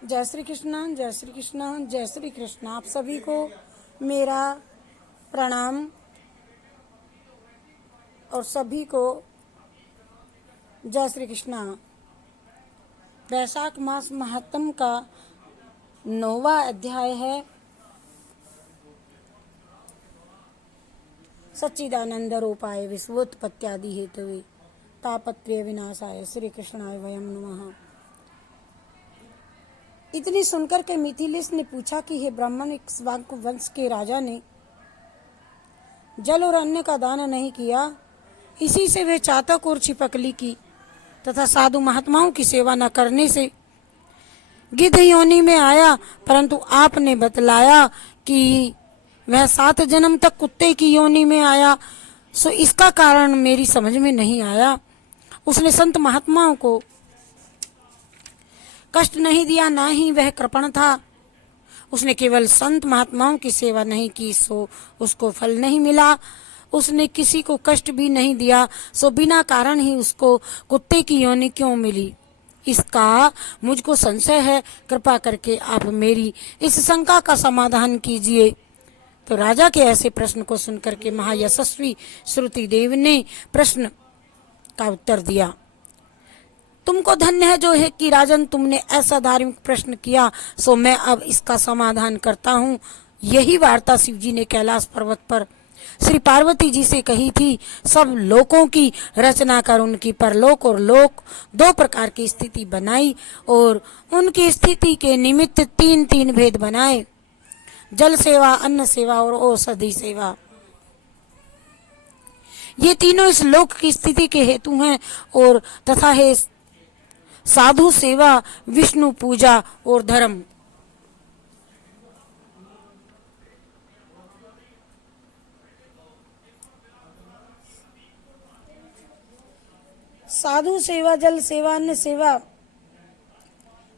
जय श्री कृष्ण, जय श्री कृष्ण, जय श्री कृष्ण। आप सभी को मेरा प्रणाम और सभी को जय श्री कृष्ण। वैशाख मास महात्म का 9वां अध्याय है। सच्चिदानंद रूपाय विश्वोत्पत्त्यादि हेतवे तापत्रय विनाशाय श्री कृष्णाय वयम नमः। इतनी सुनकर के मिथिलेश ने पूछा कि हे ब्राह्मण, इक्ष्वाकु वंश के राजा ने जल और अन्न का दान नहीं किया, इसी से वे चातक और छिपकली की तथा साधु महात्माओं की सेवा न करने से गिद्ध योनि में आया, परंतु आपने बतलाया कि वह 7 जन्म तक कुत्ते की योनि में आया। सो इसका कारण मेरी समझ में नहीं आया। उसने संत महात्माओं को कष्ट नहीं दिया, ना ही वह कृपण था। उसने केवल संत महात्माओं की सेवा नहीं की, सो उसको फल नहीं मिला। उसने किसी को कष्ट भी नहीं दिया, सो बिना कारण ही उसको कुत्ते की योनि क्यों मिली, इसका मुझको संशय है। कृपा करके आप मेरी इस शंका का समाधान कीजिए। तो राजा के ऐसे प्रश्न को सुनकर के महायशस्वी श्रुति देव ने प्रश्न का उत्तर दिया। तुमको धन्य है जो है कि राजन, तुमने ऐसा धार्मिक प्रश्न किया, सो मैं अब इसका समाधान करता हूँ। यही वार्ता शिव जी ने कैलाश पर्वत पर श्री पार्वती जी से कही थी। सब लोकों की रचना कर उनकी परलोक और लोक 2 प्रकार की स्थिति बनाई और उनकी स्थिति के निमित्त 3 भेद बनाए, जल सेवा, अन्न सेवा और औषधि सेवा। ये तीनों इस लोक की स्थिति के हेतु हैं और तथा है साधु सेवा, विष्णु पूजा और धर्म। साधु सेवा, जल सेवा, अन्न सेवा,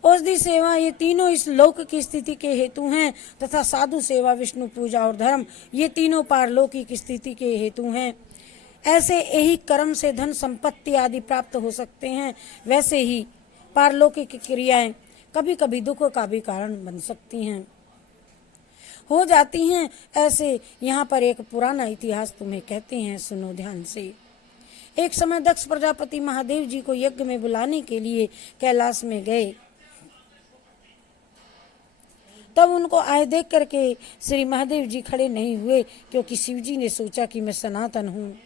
औषधि सेवा, ये तीनों इस लोक की स्थिति के हेतु हैं तथा साधु सेवा, विष्णु पूजा और धर्म, ये तीनों पारलौकिक स्थिति के हेतु हैं। ऐसे यही कर्म से धन संपत्ति आदि प्राप्त हो सकते हैं, वैसे ही पारलौकिक क्रियाएं कभी कभी दुख का भी कारण बन सकती हैं, हो जाती हैं। ऐसे यहाँ पर एक पुराना इतिहास तुम्हें कहते हैं, सुनो ध्यान से। एक समय दक्ष प्रजापति महादेव जी को यज्ञ में बुलाने के लिए कैलाश में गए। तब उनको आए देख करके श्री महादेव जी खड़े नहीं हुए, क्योंकि शिव जी ने सोचा कि मैं सनातन हूँ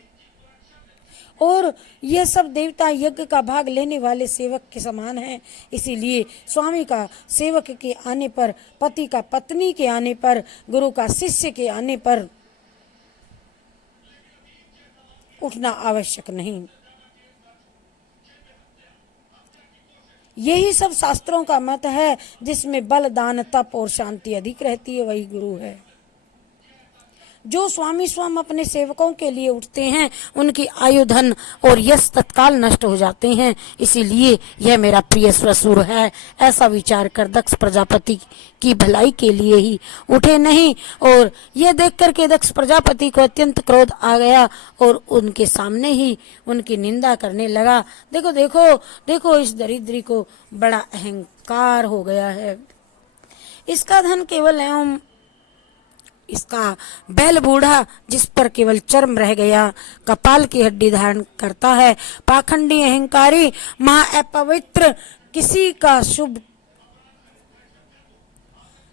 और ये सब देवता यज्ञ का भाग लेने वाले सेवक के समान हैं। इसीलिए स्वामी का सेवक के आने पर, पति का पत्नी के आने पर, गुरु का शिष्य के आने पर उठना आवश्यक नहीं। यही सब शास्त्रों का मत है। जिसमें बल, दान, तप और शांति अधिक रहती है, वही गुरु है। जो स्वामी स्वयं अपने सेवकों के लिए उठते हैं, उनकी आयु, धन और यश तत्काल नष्ट हो जाते हैं। इसीलिए यह मेरा प्रिय ससुर है, ऐसा विचार कर दक्ष प्रजापति की भलाई के लिए ही उठे नहीं। और यह देख करके दक्ष प्रजापति को अत्यंत क्रोध आ गया और उनके सामने ही उनकी निंदा करने लगा। देखो देखो देखो, इस दरिद्री को बड़ा अहंकार हो गया है। इसका धन केवल एवं इसका बैल बूढ़ा, जिस पर केवल चर्म रह गया, कपाल की हड्डी धारण करता है, पाखंडी, अहंकारी, महा अपवित्र, किसी का शुभ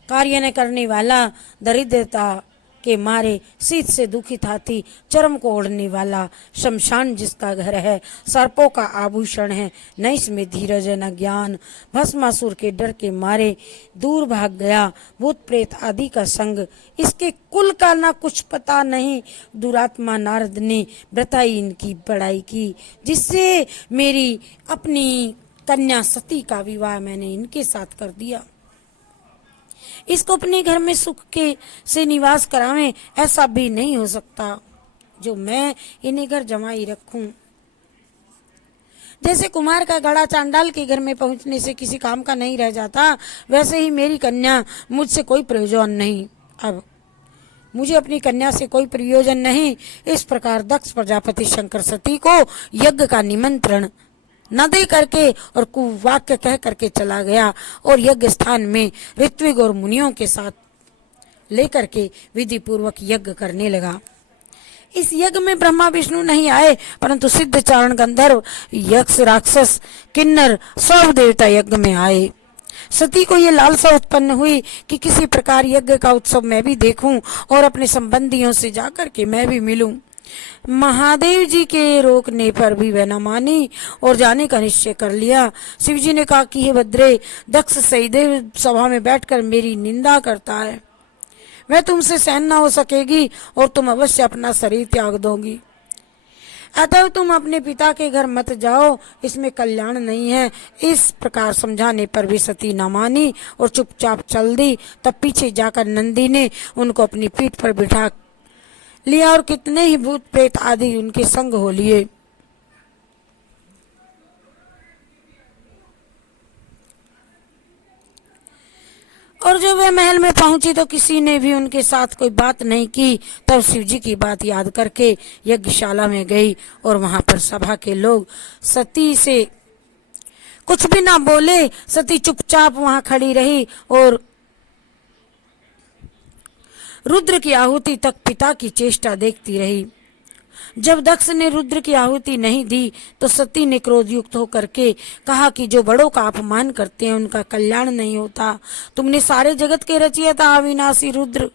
कार्य न करने वाला, दरिद्रता के मारे शीत से दुखित हाथी, चर्म को ओढ़ने वाला, शमशान जिसका घर है, सर्पों का आभूषण है, न इसमें धीरज न ज्ञान, भस्मासुर के डर के मारे दूर भाग गया, भूत प्रेत आदि का संग, इसके कुल का ना कुछ पता नहीं। दुरात्मा नारद ने बताई इनकी बड़ाई की, जिससे मेरी अपनी कन्या सती का विवाह मैंने इनके साथ कर दिया। इसको अपने घर में सुख के से निवास करावें, ऐसा भी नहीं हो सकता जो मैं इन्हें घर जमाई रखूं। जैसे कुमार का घड़ा चांडाल के घर में पहुंचने से किसी काम का नहीं रह जाता, वैसे ही मेरी कन्या मुझसे कोई प्रयोजन नहीं। अब मुझे अपनी कन्या से कोई प्रयोजन नहीं। इस प्रकार दक्ष प्रजापति शंकर सती को यज्ञ का निमंत्रण न दे करके और कुवाक्य कह करके चला गया और यज्ञ स्थान में ऋत्विक और मुनियों के साथ लेकर के विधि पूर्वक यज्ञ करने लगा। इस यज्ञ में ब्रह्मा विष्णु नहीं आए, परंतु सिद्ध चारण गंधर्व यक्ष राक्षस किन्नर सब देवता यज्ञ में आए। सती को ये लालसा उत्पन्न हुई कि किसी प्रकार यज्ञ का उत्सव मैं भी देखूं और अपने संबंधियों से जाकर के मैं भी मिलूं। महादेव जी के रोकने पर भी वह न मानी और जाने का निश्चय कर लिया। शिव जी ने कहा कि हे भद्रे, दक्ष सहीदेव सभा में बैठकर मेरी निंदा करता है, वह तुमसे सहन न हो सकेगी और तुम अवश्य अपना शरीर त्याग दोगी। अतः तुम अपने पिता के घर मत जाओ, इसमें कल्याण नहीं है। इस प्रकार समझाने पर भी सती न मानी और चुपचाप चल दी। तब पीछे जाकर नंदी ने उनको अपनी पीठ पर बिठा लिया और कितने ही भूत प्रेत आदि उनके संग हो लिए। और जब वे महल में पहुंची तो किसी ने भी उनके साथ कोई बात नहीं की। तब शिव जी की बात याद करके यज्ञशाला में गई और वहां पर सभा के लोग सती से कुछ भी ना बोले। सती चुपचाप वहां खड़ी रही और रुद्र की आहुति तक पिता की चेष्टा देखती रही। जब दक्ष ने रुद्र की आहुति नहीं दी तो सती ने क्रोधयुक्त होकर के कहा कि जो बड़ों का अपमान करते हैं उनका कल्याण नहीं होता। तुमने सारे जगत के रचयिता अविनाशी रुद्र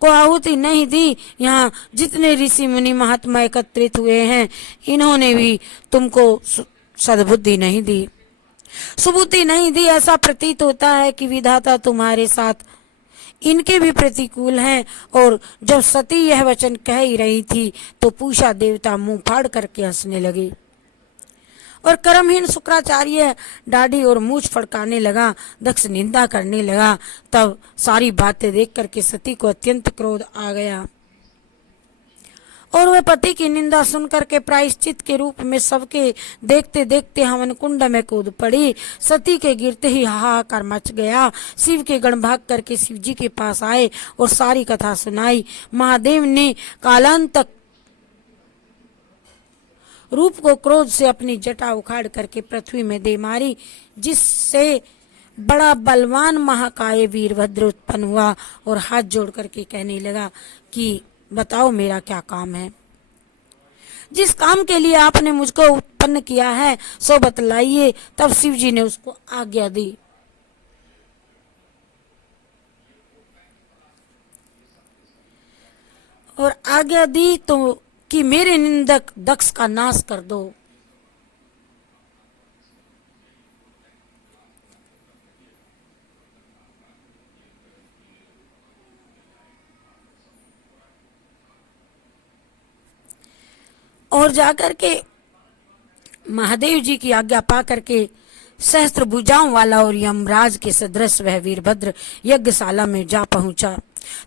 को आहुति नहीं दी। यहाँ जितने ऋषि मुनि महात्मा एकत्रित हुए हैं, इन्होंने भी तुमको सद्बुद्धि नहीं दी, सुबुद्धि नहीं दी। ऐसा प्रतीत होता है कि विधाता तुम्हारे साथ इनके भी प्रतिकूल हैं। और जब सती यह वचन कह ही रही थी तो पूषा देवता मुंह फाड़ करके हंसने लगे और कर्महीन शुक्राचार्य दाढ़ी और मूछ फड़काने लगा, दक्ष निंदा करने लगा। तब सारी बातें देख करके सती को अत्यंत क्रोध आ गया और वह पति की निंदा सुनकर के प्रायश्चित के रूप में सबके देखते देखते हवन कुंड में कूद पड़ी। सती के गिरते ही हाहाकार मच गया। शिव के गण भाग करके शिव जी के पास आए और सारी कथा सुनाई। महादेव ने कालांतक रूप को क्रोध से अपनी जटा उखाड़ करके पृथ्वी में दे मारी, जिससे बड़ा बलवान महाकाय वीरभद्र उत्पन्न हुआ और हाथ जोड़ करके कहने लगा कि बताओ मेरा क्या काम है, जिस काम के लिए आपने मुझको उत्पन्न किया है सो बतलाइए। तब शिव जी ने उसको आज्ञा दी। और आज्ञा दी तो कि मेरे निंदक दक्ष का नाश कर दो। और जाकर के महादेव जी की आज्ञा पा करके सहस्त्र भुजाओं वाला और यमराज के सदृश वह वीरभद्र यज्ञशाला में जा पहुंचा।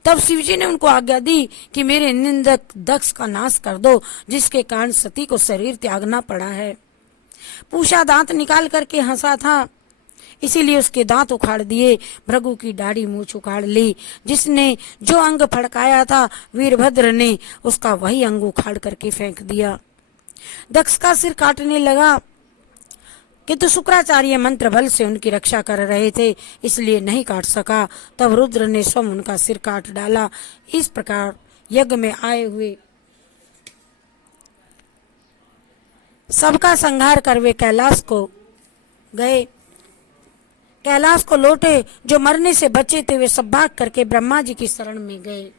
तब शिव जी ने उनको आज्ञा दी कि मेरे निंदक दक्ष का नाश कर दो, जिसके कारण सती को शरीर त्यागना पड़ा है। पूषा दांत निकाल करके हंसा था, इसीलिए उसके दांत उखाड़ दिए। भृगु की दाढ़ी मूछ उखाड़ ली। जिसने जो अंग फड़काया था वीरभद्र ने उसका वही अंग उखाड़ करके फेंक दिया। दक्ष का सिर काटने लगा, किंतु शुक्राचार्य मंत्र बल से उनकी रक्षा कर रहे थे, इसलिए नहीं काट सका। तब रुद्र ने स्वयं उनका सिर काट डाला। इस प्रकार यज्ञ में आए हुए सबका संहार कर वे कैलाश को गए। कैलाश को लौटे, जो मरने से बचे थे वे सब भाग करके ब्रह्मा जी की शरण में गए।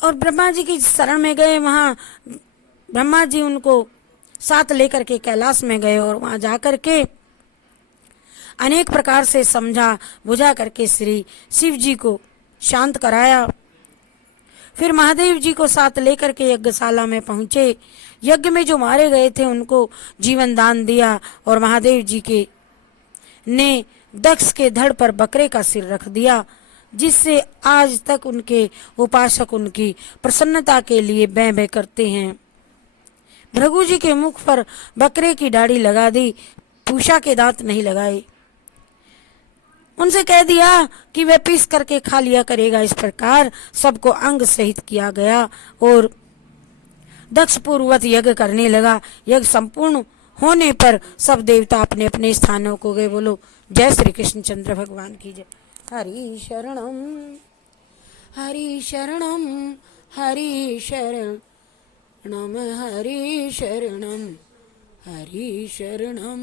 और ब्रह्मा जी की शरण में गए। वहां ब्रह्मा जी उनको साथ लेकर के कैलाश में गए और वहां जाकर के अनेक प्रकार से समझा बुझा करके श्री शिव जी को शांत कराया। फिर महादेव जी को साथ लेकर के यज्ञशाला में पहुंचे। यज्ञ में जो मारे गए थे उनको जीवन दान दिया और महादेव जी के ने दक्ष के धड़ पर बकरे का सिर रख दिया, जिससे आज तक उनके उपासक उनकी प्रसन्नता के लिए बैं बैं करते हैं। भृगु जी के मुख पर बकरे की दाढ़ी लगा दी, पूषा के दांत नहीं लगाए। उनसे कह दिया कि वे पीस करके खा लिया करेगा। इस प्रकार सबको अंग सहित किया गया और दक्ष पूर्ववत यज्ञ करने लगा। यज्ञ संपूर्ण होने पर सब देवता अपने अपने स्थानों को गए। बोलो जय श्री कृष्णचंद्र भगवान की जय। हरि शरणम हरि शरणम हरि शरणम हरि शरणम हरि शरणम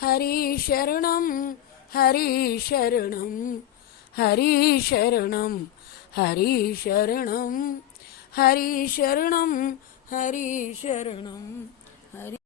हरि शरणम हरि शरणम हरि शरणम हरि शरणम हरि शरणम हरि शरणम हरि